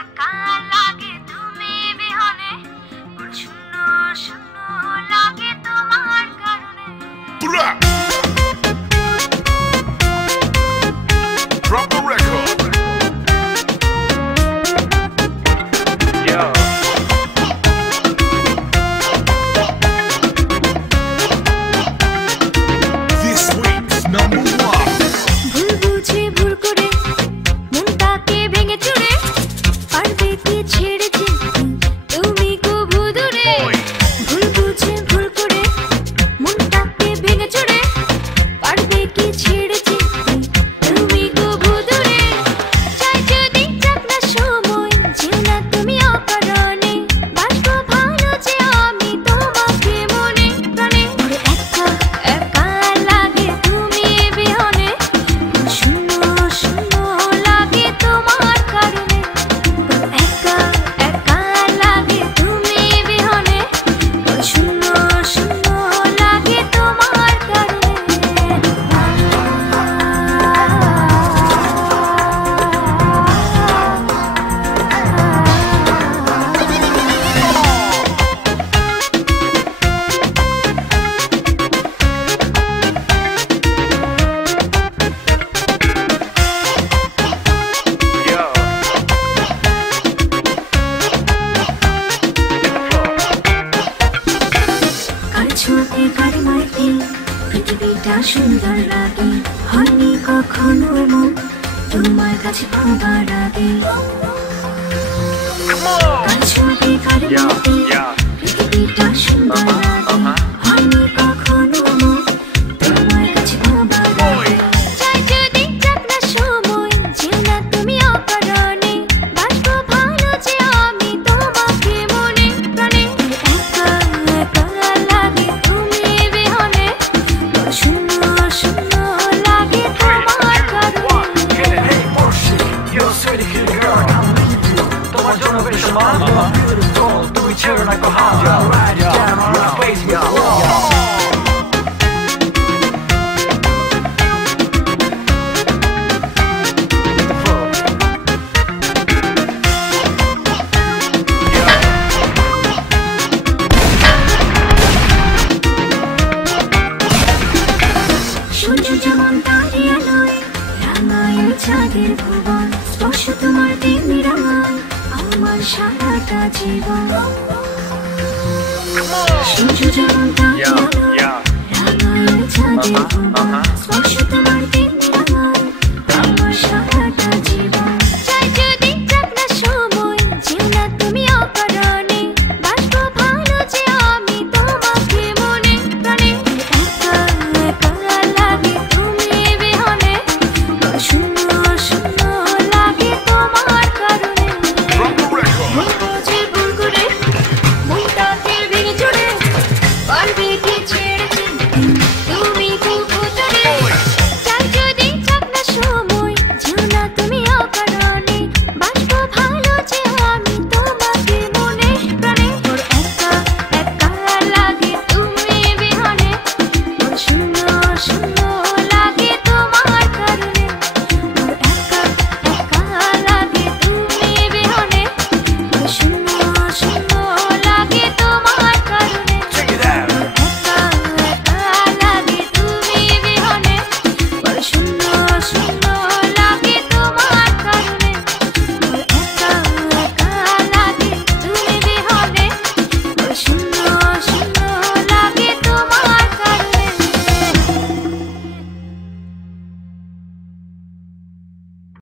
একা লাগে তুমি বিহনে, বড় শূন্য শূন্য লাগে তোমার কারণে। Drop the record. Yeah. This week's number one. ভুল বুঝে ভুল করে মনটাকে ভেঙে চুরে, পারবে কি ছেড়ে যেতে তুমি কবু দূরে। ভুল বুঝে ভুল করে মনটাকে ভেঙে চুরে, পারবে কি ছেড়ে যেতে তুমি কবু দূরে। চাই যদি যাক না সময়, যেও না তুমি অকারণে, বাসবো ভালো যে আমি তোমাকে মনে প্রাণে। একা একা লাগে তুমি বিহনে, শূন্য শূন্য লাগে তোমার কারণে। একা একা লাগে তুমি বিহনে, শূন্য শূন্য লাগে তোমার কারণে। Yeah. কার ছোঁয়াতে কার মাইতে পৃথিবীটা সুন্দর লাগে, হয়নি কখনো এমন তোমার কাছে পাবার আগে। Come on. Car ছোঁয়াতে car মাইতে Yeah. পৃথিবীটা সুন্দর লাগে, হয়নি কখনো এমন তোমার কাছে পাবার আগে। চাই যদি যাক না সময়, যেও না তুমি অকারণে, বাসবো ভালো যে আমি তোমাকে মনে প্রাণে। একা একা লাগে তুমি বিহনে, শূন্য শূন্য লাগে তোমার কারণে। Hey, bullshit, you're a sweetie cute girl. তোমার জন্য বেশ মানব, beautiful, তুমি ছেড়ে না কো হাত, ride it down on my face with love. সূর্য যেমন তারে আলোয় রাঙায় চাঁদের ভুবন, স্পর্শ তোমার তেমনি রাঙায় আমার সারাটা জীবন। সূর্য যেমন তারে Yeah. আলোয় Yeah. রাঙায় চাঁদের ভুবন, স্পর্শ তোমার